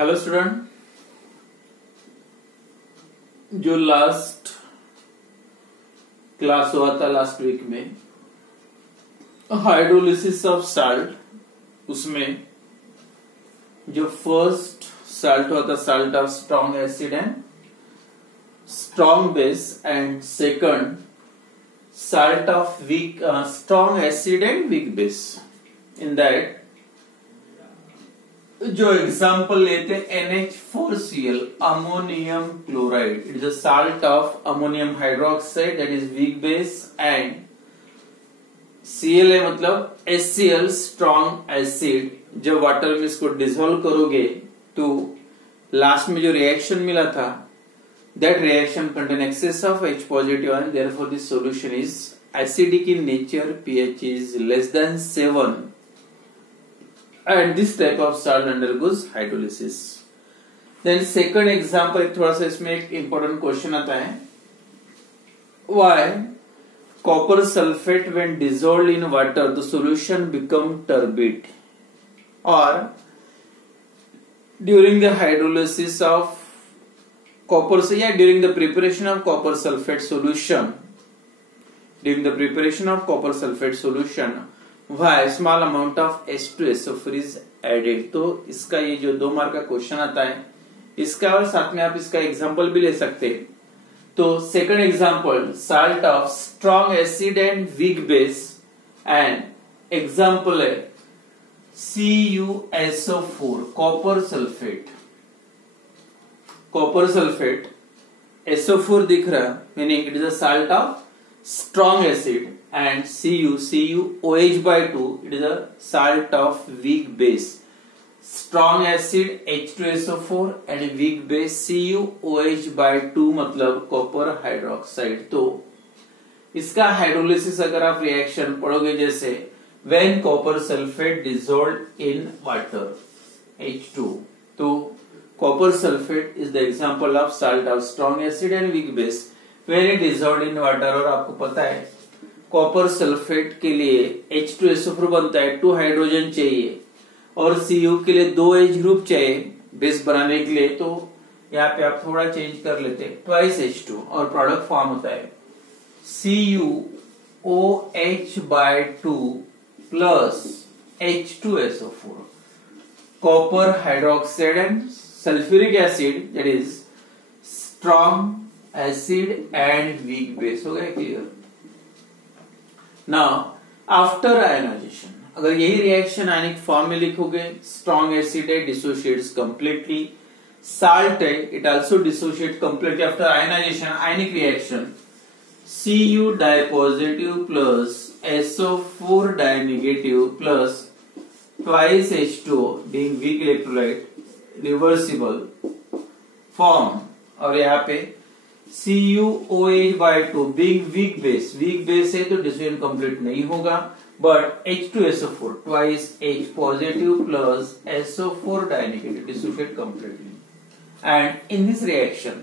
Hello student, जो last class हुआ था लास्ट वीक में हाइड्रोलिसिस ऑफ साल्ट, उसमें जो फर्स्ट साल्ट हुआ था salt of strong acid and strong base, and second salt of weak strong acid and weak base. In that जो example लेते NH4Cl ammonium chloride, it is a salt of ammonium hydroxide that is weak base, and Cl मतलब HCl strong acid. जब water में इसको dissolve करोगे तो last में जो रिएक्शन मिला था that reaction contain excess of H positive and therefore this solution is acidic in nature, pH is less than 7 and this type of salt undergoes hydrolysis. Then second example, थोड़ा सा इसमें एक important question आता है, why copper sulfate when dissolved in water the solution become turbid, or during the hydrolysis of copper, during the preparation of copper sulfate solution, why small amount of H2SO4 is added। तो इसका ये जो 2 mark का question आता है, इसका और साथ में आप इसका एग्जांपल भी ले सकते हैं। तो second example salt of strong acid and weak base, and example है CuSO4 कॉपर सल्फेट SO4 दिख रहा, meaning it is a salt of strong acid, and CuOH by 2 it is a salt of weak base। strong acid H2SO4 and weak base CuOH by 2 मतलब copper hydroxide. तो इसका hydrolysis अगर आप reaction पढ़ोगे जैसे when copper sulfate dissolved in water H2, तो copper sulfate is the example of salt of strong acid and weak base when it dissolved in water। और आपको पता है कॉपर सल्फेट के लिए H2SO4 बनता है, 2 हाइड्रोजन चाहिए, और Cu के लिए 2 H ग्रुप चाहिए बेस बनाने के लिए। तो यहाँ पे आप थोड़ा चेंज कर लेते हैं, ट्वाइस H2 और प्रोडक्ट फॉर्म होता है CuOH by 2 plus H2SO4 copper hydroxide and sulphuric acid that is strong acid and weak base. हो गया क्लियर। नाउ आफ्टर आयनाइजेशन, अगर यही रिएक्शन आयनिक फॉर्म में लिखोगे, स्ट्रॉन्ग एसिड है डिसोशिएट्स कंप्लीटली, साल्ट है it also dissociate completely after ionisation, ionic reaction Cu dipositive plus SO4 dinegative plus twice H2O being weak electrolyte reversible form, और यहाँ पे CuOH by 2 being weak base है तो dissociation complete नहीं होगा, but H2SO4 twice H positive plus SO4 dinegative dissociate completely। And in this reaction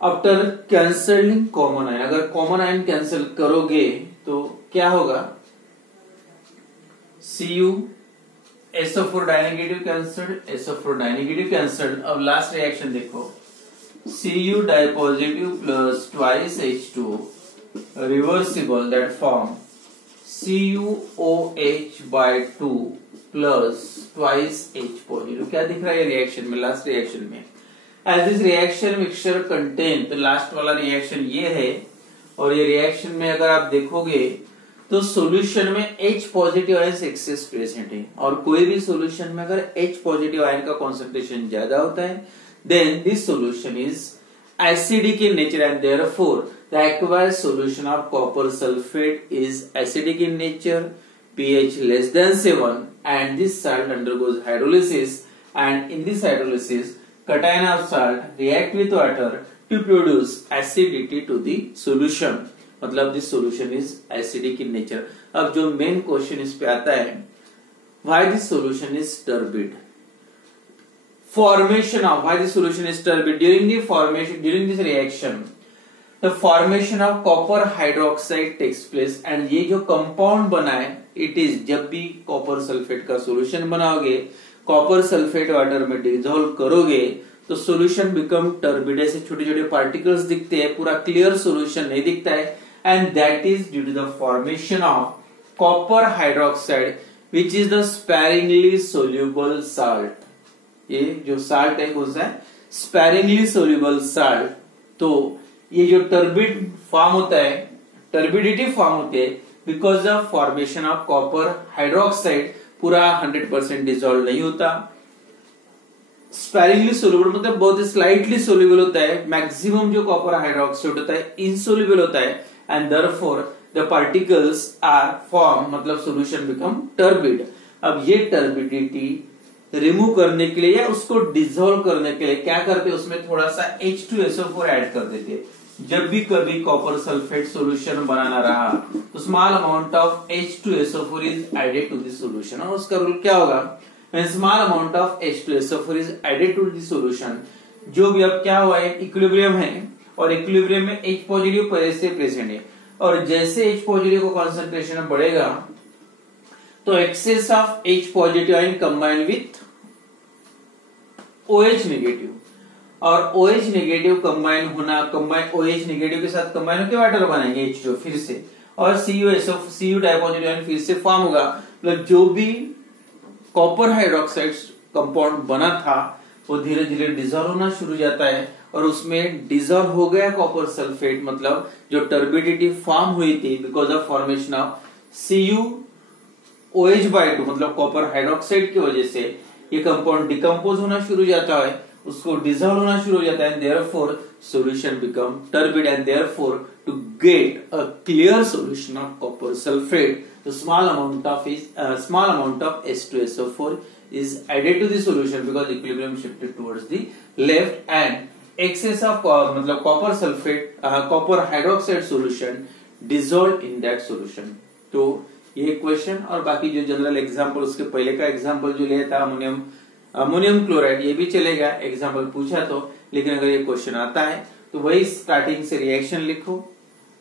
after cancelling common ion, अगर common ion cancel करोगे तो क्या होगा, CuSO4 dinegative cancelled, SO4 dinegative cancelled. अब लास्ट रिएक्शन देखो, Cu dipositive plus twice H2 reversible that form CuOH by 2 plus twice H positive। क्या दिख रहा है रिएक्शन में, लास्ट रिएक्शन में as this reaction mixture contain, तो लास्ट वाला रिएक्शन ये है, और ये रिएक्शन में अगर आप देखोगे तो सॉल्यूशन में H positive ion excess present है, और कोई भी सॉल्यूशन में अगर H पॉजिटिव आयन का कॉन्सेंट्रेशन ज्यादा होता है then this solution is acidic in nature, and therefore the aqueous solution of copper sulfate is acidic in nature, pH less than 7, and this salt undergoes hydrolysis, and in this hydrolysis cation of salt react with water to produce acidity to the solution, मतलब this solution is acidic in nature। अब जो main question इस पे आता है, why this solution is turbid, formation of why the solution is turbid during this reaction the formation of copper hydroxide takes place, and ये जो compound बना है इट इज, जब भी कॉपर सल्फेट का सॉल्यूशन बनाओगे कॉपर सल्फेट वाटर में dissolve करोगे तो सोल्यूशन बिकम टर्बिड, ऐसे छोटे छोटे पार्टिकल्स दिखते हैं, पूरा क्लियर सोल्यूशन नहीं दिखता है, and that is due to the formation of copper hydroxide which is the sparingly soluble salt. ये जो साल्ट है कौन सा है, स्पैरिंगली सोल्यूबल साल्ट। तो ये जो टर्बिड फॉर्म होता है, टर्बिडिटी फॉर्म होती है because of formation of copper hydroxide, पूरा 100% डिसॉल्व नहीं होता। स्पैरिंगली सोल्यूबल मतलब बहुत स्लाइटली सोल्यूबल होता है, मैक्सिमम जो कॉपर हाइड्रोक्साइड होता है इनसोल्यूबल होता है, and therefore the particles are form, मतलब सोल्यूशन बिकम टर्बिड। अब ये टर्बिडिटी रिमूव करने के लिए या उसको डिसॉल्व करने के लिए क्या करते हैं, उसमें थोड़ा सा H2SO4 ऐड कर देते हैं। जब भी कभी कॉपर सल्फेट सॉल्यूशन बनाना रहा तो small amount of H2SO4 is added to this solution, और उसका रूल क्या होगा, small amount of H2SO4 is added to this solution, जो भी अब क्या हुआ है, इक्विलिब्रियम है, और इक्विलिब्रियम में H पॉजिटिव पहले से प्रेजेंट है, और जैसे H पॉजिटिव को कॉन्सेंट्रेशन बढ़ेगा तो excess of H positive ion combine with OH negative, और OH negative combine OH negative के साथ कंबाइन होकर वाटर बनाएंगे H2 फिर से, और Cu डाइपॉजिटिव आयन फिर से फॉर्म होगा। मतलब जो भी कॉपर हाइड्रोक्साइड कंपाउंड बना था वो धीरे धीरे डिसॉल्व होना शुरू हो जाता है, और उसमें डिसॉल्व हो गया कॉपर सल्फेट, मतलब जो टर्बिडिटी फॉर्म हुई थी because of formation of CuOH/2 मतलब कॉपर हाइड्रोक्साइड की वजह से ये कंपाउंड डिकम्पोज होना शुरू हो जाता है, उसको डिसॉल्व होना शुरू हो जाता है, and therefore solution become turbid, and therefore to get a clear solution of copper sulphate the small amount of H2SO4 is added to the solution because equilibrium shifted towards the left, and excess of मतलब copper sulfate copper hydroxide solution dissolved in that solution। तो ये question और बाकी जो general example, उसके पहले का example जो लिया था अमोनियम क्लोराइड, ये भी चलेगा, एग्जांपल पूछा तो, लेकिन अगर ये क्वेश्चन आता है तो वही स्टार्टिंग से रिएक्शन लिखो,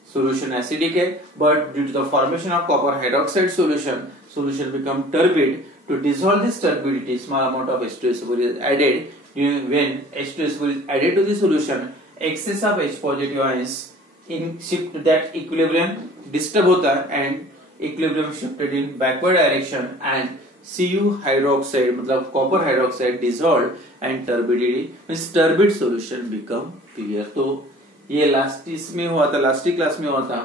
solution acidic है, but due to the formation of copper hydroxide solution become turbid. To dissolve this turbidity, small amount of H2SO4 is added. When H2SO4 is added to the solution, excess of H positive ions in shift that equilibrium disturb होता है, and equilibrium shifted in backward direction, and Cu hydroxide मतलब copper hydroxide dissolved, and turbidity means turbid solution become clear। तो ये last class में हुआ था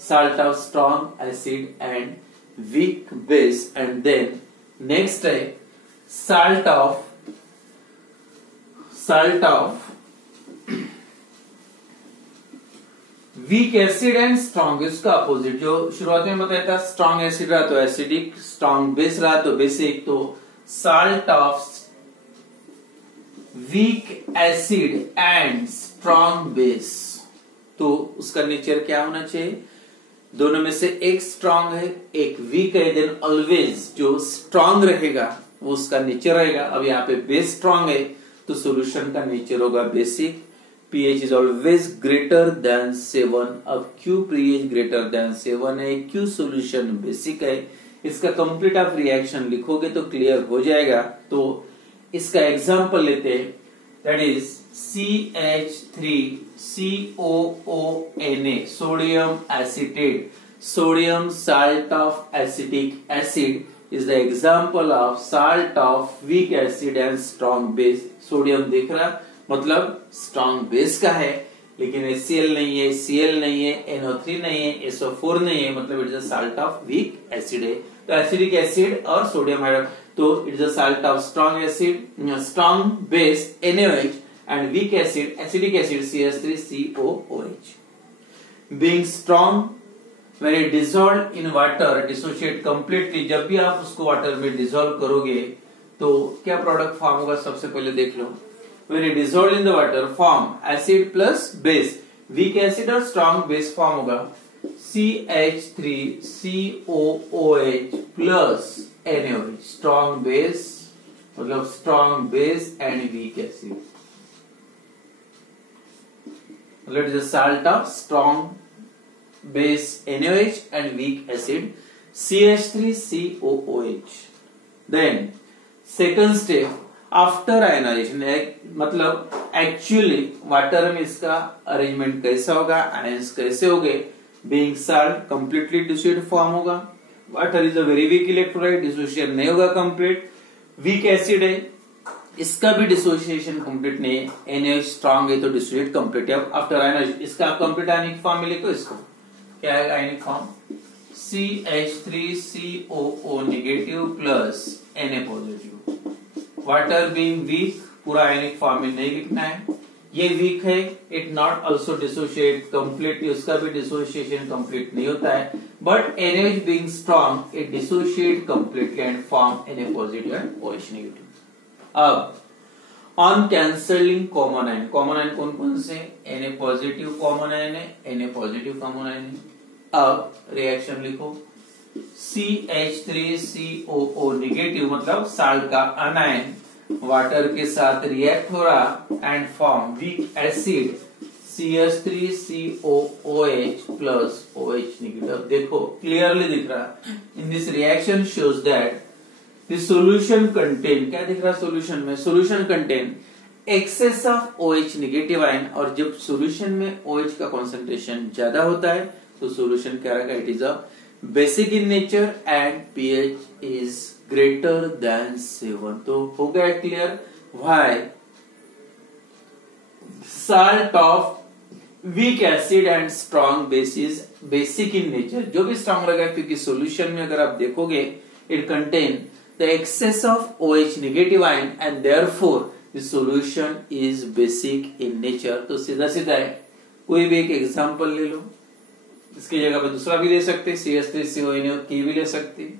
salt of strong acid and weak base, and then next है salt of week acid and strong, इसका opposite, जो शुरुआत में बताया था स्ट्रॉन्ग एसिड रहा तो एसिडिक, स्ट्रॉन्ग बेस रहा तो बेसिक, तो salt of week acid and strong base, तो उसका नेचर क्या होना चाहिए, दोनों में से एक स्ट्रांग है एक वीक है, देन ऑलवेज जो स्ट्रांग रहेगा वो उसका नेचर रहेगा। अब यहाँ पे बेस स्ट्रांग है तो सॉल्यूशन का नेचर होगा basic, pH is always greater than 7। अब Q pH ग्रेटर देन 7 है, Q सॉल्यूशन बेसिक है, इसका कंप्लीट आप रिएक्शन लिखोगे तो क्लियर हो जाएगा। तो इसका एग्जांपल लेते हैं, that is CH3COONA, sodium acetate, sodium salt of acetic acid is the example of salt of weak acid and strong base। Sodium दिख रहा मतलब स्ट्रॉन्ग बेस का है, लेकिन HCl नहीं है, Cl नहीं है, NO3 नहीं है, SO4 नहीं है, मतलब it is a salt of weak acid है। तो एसिडिक एसिड और सोडियम हाइड्रोक्साइड, तो it is a salt of strong acid, strong base NaOH, and weak acid, acidic acid CH3COOH। Being strong, when it dissolved in water, dissociate completely। जब भी आप उसको water में dissolve करोगे तो क्या प्रोडक्ट फॉर्म होगा, सबसे पहले देख लो। When it dissolved in the water, form acid plus base, weak acid और strong base फॉर्म होगा CH3COOH plus NaOH, strong base मतलब strong base and weak acid। It is a salt of strong base NaOH and weak acid CH3COOH। Then second step after ionisation, मतलब actually water में इसका arrangement कैसा होगा, ions कैसे होंगे, being salt completely dissociate form होगा, water is a very weak electrolyte, dissociation नहीं होगा कंप्लीट, वीक एसिड है इसका भी डिसोसिएशन कंप्लीट नहीं है, NaOH स्ट्रांग है तो डिसोसिएट कंप्लीट है आफ्टर आयनाइजेशन। इसका कंप्लीट आयनिक फॉर्म में लिखो, इसको क्या है ionic form, CH3COO negative plus Na positive, water being weak, पूरा आयनिक फॉर्म में नहीं लिखना है, ये वीक है, it not also dissociate completely, उसका भी डिसोसिएशन कंप्लीट नहीं होता है, but NaOH being strong it dissociate completely and form Na positive and OH negative. अब on cancelling common ion, common ion कौन कौन से, Na पॉजिटिव कॉमन आयन है, Na पॉजिटिव कॉमन आयन है। अब रिएक्शन लिखो, CH3COO नेगेटिव मतलब salt का अनायन वाटर के साथ रिएक्ट हो रहा and form weak acid CH3COOH plus OH negative. देखो क्लियरली दिख रहा, in this reaction shows that the solution contain, क्या दिख रहा सॉल्यूशन में, solution contain excess of OH negative ion, और जब सॉल्यूशन में OH का कॉन्सेंट्रेशन ज्यादा होता है तो सॉल्यूशन क्या रहेगा, it is a basic in nature and pH is greater than 7। तो हो गया clear why salt of weak acid and strong base is basic in nature, जो भी स्ट्रॉन्ग रहेगा क्योंकि सॉल्यूशन में अगर आप देखोगे it contain the excess of OH negative ion and therefore the solution is basic in nature. तो सीधा सीधा है, कोई भी एक एग्जांपल ले लो, इसकी जगह पे दूसरा भी ले सकते, CH3CONO की भी ले सकते,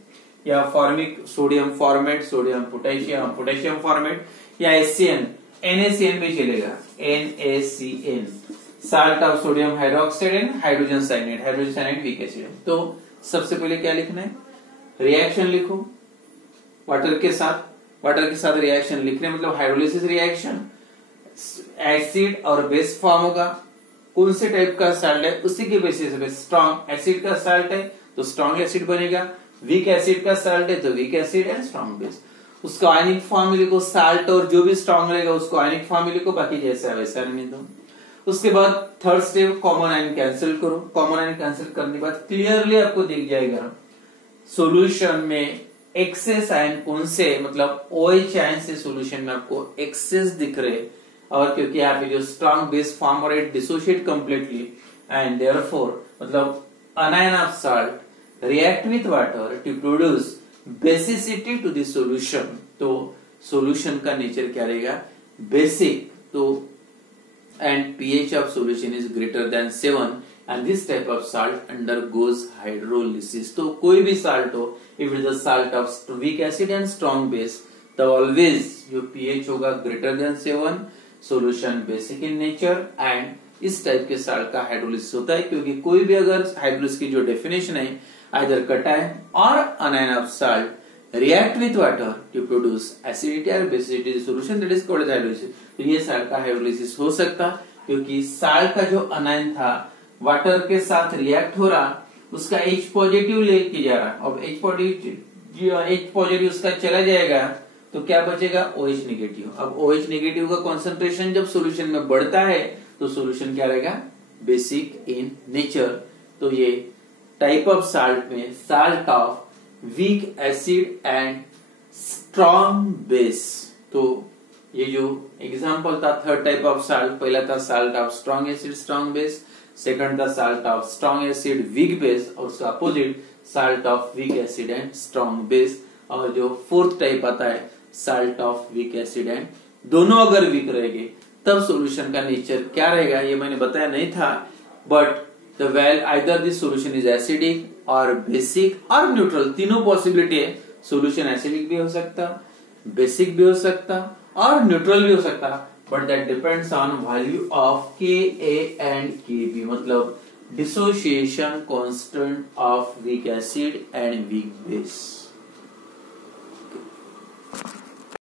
या formic sodium format, sodium potassium, potassium format, या HCN, NaCN भी चलेगा, NaCN, salt of sodium hydroxide and hydrogen cyanide, hydrogen cyanide weak acid. तो सबसे पहले क्या लिखना है, रिएक्शन लिखो, वाटर के साथ रिएक्शन लिखने मतलब हाइड्रोलिसिस रिएक्शन, एसिड और बेस फॉर्म होगा, कौन से टाइप का साल्ट है उसी के बेसिस पे, स्ट्रॉन्ग एसिड का साल्ट है तो स्ट्रॉन्ग एसिड बनेगा, वीक एसिड का साल्ट है तो week acid and strong base, उसका आयनिक फॉर्म में लिखो, साल्ट और जो भी स्ट्रॉन्ग रहेगा उसको आयनिक फॉर्म में लिखो, बाकी जैसा है वैसा रहने दो। उसके बाद third step common ion cancel करो, कॉमन आयन कैंसिल करने के बाद क्लियरली आपको दिख जाएगा सॉल्यूशन में एक्सेस आयन कौन से, मतलब OH आयन से सॉल्यूशन में आपको एक्सेस दिख रहे, और क्योंकि यहाँ पे जो स्ट्रॉन्ग बेस फॉर्म और it dissociate completely and therefore मतलब anion of salt react with water to produce basicity to the solution। तो solution का नेचर क्या रहेगा, बेसिक, तो and pH of solution is greater than 7 and this type of salt undergoes hydrolysis। तो कोई भी salt हो, if it is a salt of weak acid and strong base, तो always जो pH होगा greater than 7, solution basic in nature and इस type के salt का हाइड्रोलिसिस होता है, क्योंकि कोई भी अगर हाइड्रोलिसिस की जो डेफिनेशन है आइदर कटायन और anion of salt react with water to produce acidity और basicity solution, that is called hydrolysis. तो ये साल्ट का हाइड्रोलिसिस हो सकता क्योंकि साल्ट का जो अनायन था वाटर के साथ रिएक्ट हो रहा, उसका H पॉजिटिव लेके जा रहा, अब H पॉजिटिव उसका चला जाएगा तो क्या बचेगा, OH नेगेटिव। अब OH नेगेटिव का कॉन्सेंट्रेशन जब सॉल्यूशन में बढ़ता है तो सॉल्यूशन क्या रहेगा, बेसिक इन नेचर। तो ये टाइप ऑफ साल्ट में salt of weak acid and strong base. तो ये जो एग्जांपल था थर्ड टाइप ऑफ साल्ट, पहला था salt of strong acid strong base, second था salt of strong acid weak base, और उसका opposite salt of weak acid and strong base. और जो फोर्थ टाइप आता है salt of weak acid and, दोनों अगर वीक रहेंगे तब सॉल्यूशन का नेचर क्या रहेगा ये मैंने बताया नहीं था, but the well either this solution is acidic और बेसिक और न्यूट्रल, तीनों पॉसिबिलिटी है। सॉल्यूशन एसिडिक भी हो सकता, बेसिक भी हो सकता और न्यूट्रल भी हो सकता, but that depends on value of Ka and Kb, मतलब dissociation constant of weak acid and weak base.